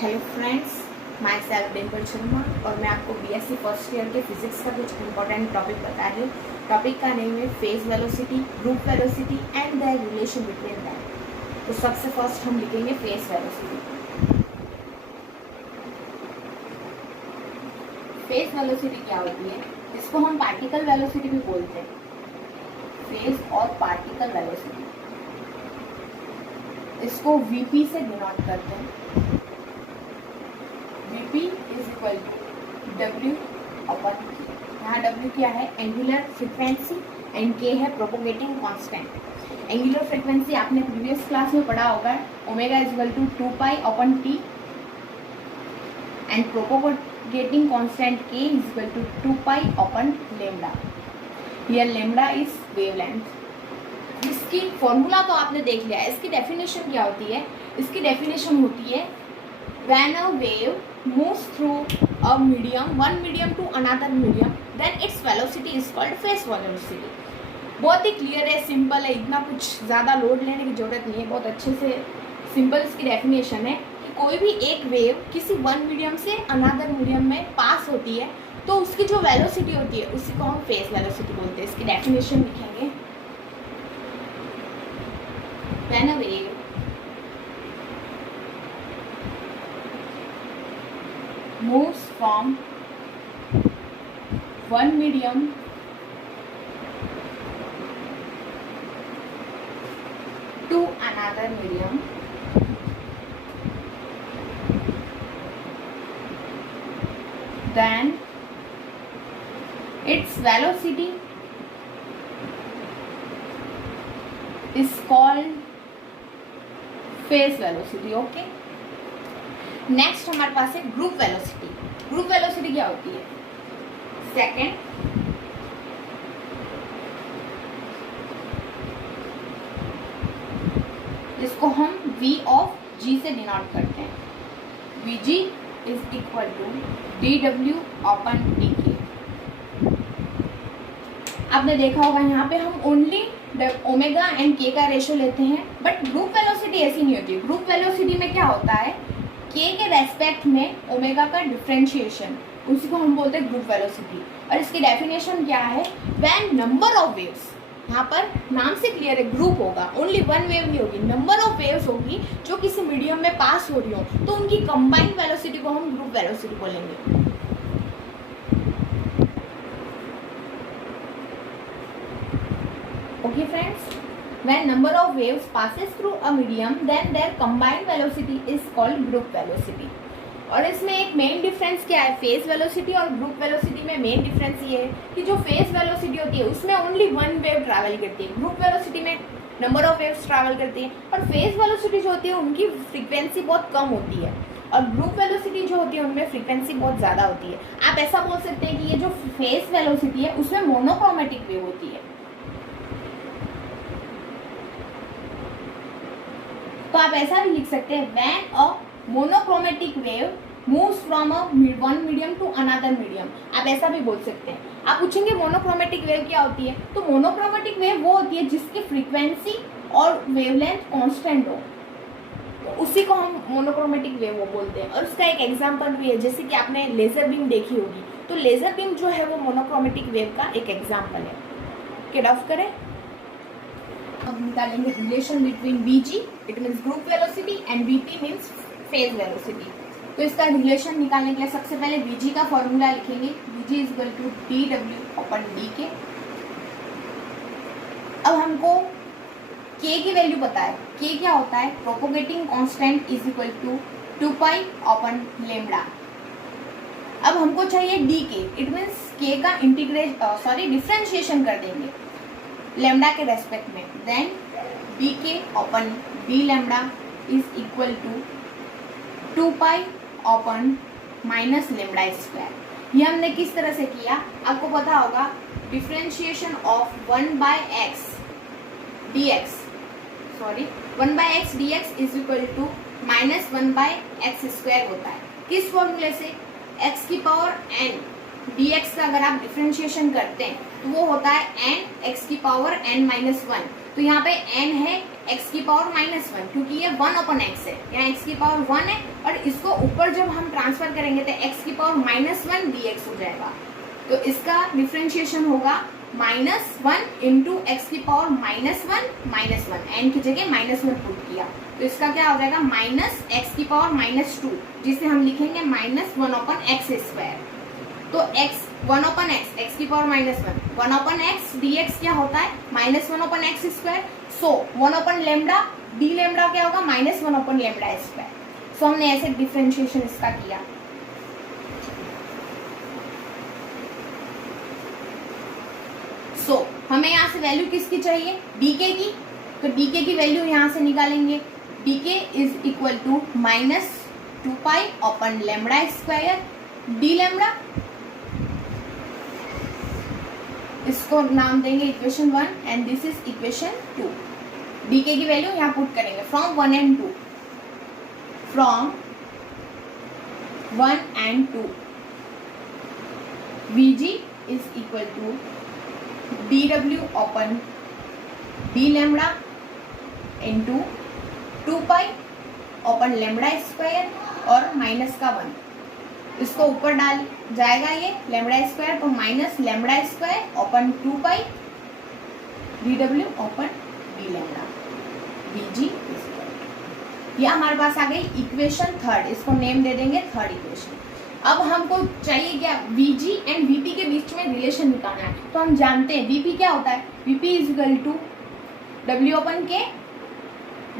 Hello friends, my self Dimple Sharma और मैं आपको बीएससी फर्स्ट ईयर के फिजिक्स का कुछ इंपॉर्टेंट टॉपिक बता रही हूँ। टॉपिक का नेम है phase velocity, group velocity and the relation between that. तो सबसे फर्स्ट हम लिखेंगे फेज वेलोसिटी। फेज वेलोसिटी क्या होती है? इसको हम पार्टिकल वेलोसिटी भी बोलते हैं। फेज और पार्टिकल वेलोसिटी, इसको वीपी से डिनोट करते हैं। Vp is equal to W upon K। यहाँ W क्या है? एंगुलर फ्रीक्वेंसी एंड K है प्रोपोगेटिंग कांस्टेंट। एंगुलर फ्रीक्वेंसी आपने प्रीवियस क्लास में पढ़ा होगा, omega is equal to 2 pi upon T and propagating constant K is equal to 2 pi upon lambda. Here lambda is wavelength. इसकी formula तो आपने देख लिया है। इसकी डेफिनेशन क्या होती है? इसकी डेफिनेशन होती है when a wave moves through a medium, one medium to another medium, then its velocity is called phase velocity। बहुत ही क्लियर है, सिंपल है, इतना कुछ ज़्यादा लोड लेने की जरूरत नहीं है। बहुत अच्छे से सिंपल इसकी डेफिनेशन है कि कोई भी एक वेव किसी वन मीडियम से अनदर मीडियम में पास होती है तो उसकी जो वेलोसिटी होती है उसी को हम फेज वेलोसिटी बोलते हैं। इसकी डेफिनेशन लिखेंगे, when a wave moves from one medium to another medium, then its velocity is called phase velocity। Okay, next हमारे पास है ग्रुप वेलोसिटी। ग्रुप वेलोसिटी क्या होती है? सेकेंड, जिसको हम V ऑफ G से डिनोट करते हैं। Vg is equal to dW upon dK। आपने देखा होगा यहाँ पे हम ओनली ओमेगा एंड K का रेशियो लेते हैं, बट ग्रुप वेलोसिटी ऐसी नहीं होती है। ग्रुप वेलोसिटी में क्या होता है? K के रेस्पेक्ट में ओमेगा का डिफरेंशिएशन, उसी को हम बोलते हैं ग्रुप वेलोसिटी। और इसकी डेफिनेशन क्या है? व्हेन नंबर ऑफ वेव्स, यहाँ पर नाम से क्लियर है, ग्रुप होगा, ओनली वन वेव नहीं होगी, नंबर ऑफ वेव्स होगी जो किसी मीडियम में पास हो रही हो, तो उनकी कंबाइंड वेलोसिटी को हम ग्रुप वेलोसिटी बोलेंगे। Okay friends, when number of waves passes through a medium then their combined velocity is called group velocity। और इसमें एक मेन डिफरेंस क्या है? फेज वेलोसिटी और ग्रुप वेलोसिटी में मेन डिफरेंस ये है कि जो फेज वेलोसिटी होती है उसमें ओनली वन वेव ट्रैवल करती है, ग्रुप वेलोसिटी में नंबर ऑफ वेव्स ट्रैवल करती है। और फेज वेलोसिटी जो होती है उनकी फ्रीक्वेंसी बहुत कम होती है और ग्रुप वेलोसिटी जो होती है उनमें फ्रीक्वेंसी बहुत ज़्यादा होती है। आप ऐसा बोल सकते हैं कि ये जो फेज वेलोसिटी है उसमें मोनोक्रोमेटिक वेव होती है। तो आप ऐसा भी लिख सकते हैं, when a monochromatic wave moves from a one medium to another medium. आप ऐसा भी बोल सकते हैं। आप पूछेंगे मोनोक्रोमेटिक वेव क्या होती है? तो मोनोक्रोमेटिक वेव वो होती है जिसकी फ्रीक्वेंसी और वेवलेंथ कांस्टेंट हो, तो उसी को हम मोनोक्रोमेटिक वेव वो बोलते हैं। और उसका एक एग्जांपल भी है, जैसे कि आपने लेजर बीम देखी होगी, तो लेजर बीम जो है वो मोनोक्रोमेटिक वेव का एक एग्जाम्पल है। गेट ऑफ करें, हम निकालेंगे relation between Vg, it means group velocity, and Vp means phase velocity. तो इसका रिलेशन निकालने के लिए सबसे पहले Vg का फॉर्मूला लिखेंगे, Vg is equal to dW upon dK। अब हमको K की वैल्यू पता है। K क्या होता है? Propagating constant is equal to 2 pi upon lambda. अब हमको चाहिए dK, इट मीन्स K का डिफरेंशिएशन कर देंगे लेम्डा के रेस्पेक्ट में, then dK upon d lambda is equal to 2 pi upon minus lambda square. ये हमने किस तरह से किया? आपको पता होगा, differentiation of 1 by x dx is equal to minus 1 by x square होता है। किस फॉर्मूले से? x की पावर n dx का अगर आप डिफरेंशिएशन करते हैं तो वो होता है n x की पावर n माइनस 1। तो यहाँ पे n है x की पावर -1, क्योंकि ये 1/x है, यहाँ x की पावर 1 है और इसको ऊपर जब हम ट्रांसफर करेंगे तो x की पावर -1 dx हो जाएगा। तो इसका डिफरेंशिएशन होगा -1 इंटू एक्स की पावर -1 एन की जगह -1 पुट किया, तो इसका क्या हो जाएगा -x की पावर -2, जिसे हम लिखेंगे -1/x²। तो x 1/x, x की पावर -1, 1/x dx क्या होता है -1/x²। सो 1/λ d क्या होगा -1/λ²। सो हमने ऐसे डिफरेंशिएशन इसका किया। सो हमें यहाँ से वैल्यू किसकी चाहिए, dk की, तो dk की वैल्यू यहाँ से निकालेंगे। dk is equal to -2π/λ², dλ, इसको नाम देंगे equation 1 and this is equation 2। dk की वैल्यू यहाँ पुट करेंगे from 1 and 2, from 1 and 2 Vg is equal to dw/dλ into 2π/λ² और माइनस का 1, इसको ऊपर डाल जाएगा ये λ², तो -λ²/2π dw/dλ Vg। ये हमारे पास आ गई इक्वेशन 3, इसको नेम दे देंगे 3rd इक्वेशन। अब हमको चाहिए क्या, Vg एंड Vp के बीच में रिलेशन निकालना है। तो हम जानते हैं Vp क्या होता है, Vp is equal to W/K,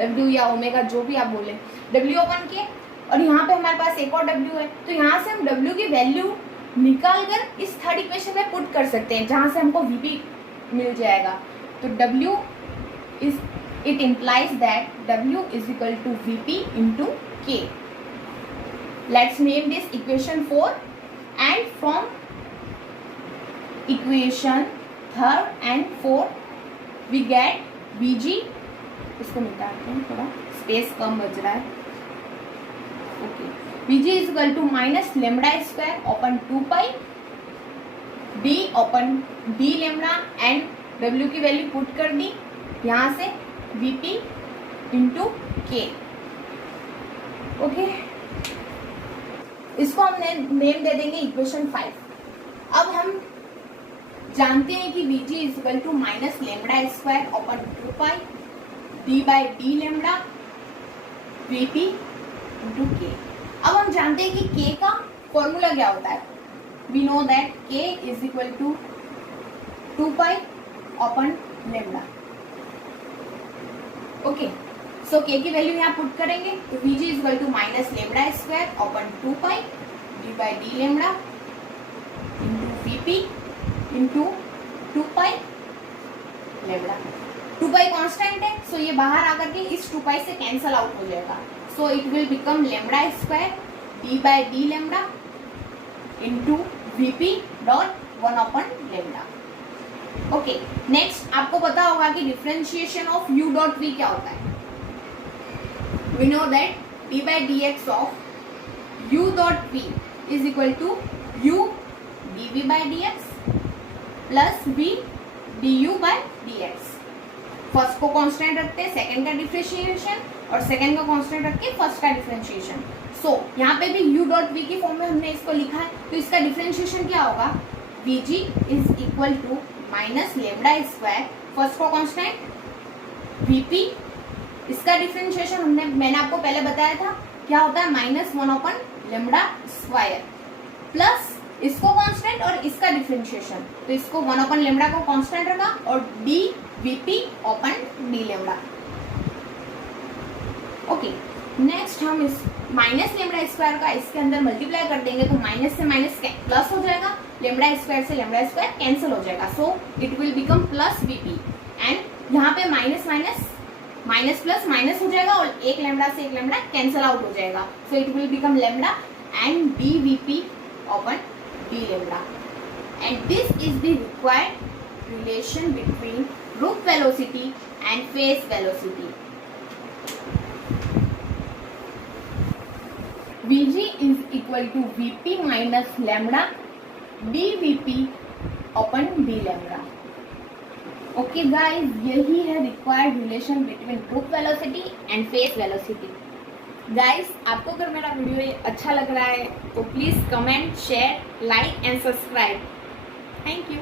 W या ओमेगा जो भी आप बोले, W/K, और यहाँ पे हमारे पास एक और W है, तो यहाँ से हम W की वैल्यू निकाल कर इस 3rd इक्वेशन में पुट कर सकते हैं, जहाँ से हमको Vp मिल जाएगा। तो W is, it implies that W is equal to Vp into K। Let's name this equation 4 and from equation 3rd and 4th we get Vg, इसको मिटाते हैं, थोड़ा स्पेस कम बच रहा है। Okay, Vg is equal to -λ²/2π d/dλ and W की value put कर दी यहाँ से Vp इंटू K। ओके, इसको हम नेम दे देंगे इक्वेशन 5। अब हम जानते हैं कि Vg is equal to -λ²/2π d/dλ Vp into K। अब हम जानते हैं कि K का फॉर्मूला क्या होता है। We know that K is equal to 2π/λ। Okay, so K की वैल्यू यहाँ पुट करेंगे, तो Vg is equal to -λ²/2π d/dλ into Vp into 2π λ। 2π constant है, सो ये बाहर आकर के इस 2π से कैंसल आउट हो जाएगा। So it will become λ² d/dλ into Vp dot 1/λ। Okay, next आपको पता होगा कि differentiation of u dot v क्या होता है। We know that d/dx of u dot v is equal to u dv/dx plus v du/dx। First को constant रखते हैं सेकंड का डिफरेंशिएशन, और सेकंड को कांस्टेंट रख के फर्स्ट का डिफरेंशिएशन। सो यहाँ पे भी u डॉट v की फॉर्म में हमने इसको लिखा है, तो इसका डिफरेंशिएशन क्या होगा, Vg is equal to -λ², first को कांस्टेंट, Vp, इसका डिफरेंशिएशन मैंने आपको पहले बताया था क्या होता है -1/λ² प्लस इसको कांस्टेंट और इसका डिफरेंशिएशन, तो इसको 1/λ को कांस्टेंट रखा और dVp/dλ। ओके, नेक्स्ट हम इस -λ² का इसके अंदर मल्टीप्लाई कर देंगे, तो माइनस से माइनस प्लस हो जाएगा, λ² से λ² कैंसिल हो जाएगा, so it will become +Vp and यहाँ पे माइनस प्लस माइनस हो जाएगा और एक लैम्डा से एक लैम्डा कैंसिल आउट हो जाएगा, so it will become lambda and dVp/dλ and this is the required relation between group velocity and phase velocity. Vg is equal to Vp minus lambda dVp/dλ। Okay guys, यही है required relation between group velocity and face velocity. Guys, आपको अगर मेरा video ये अच्छा लग रहा है तो please comment, share, like and subscribe. Thank you.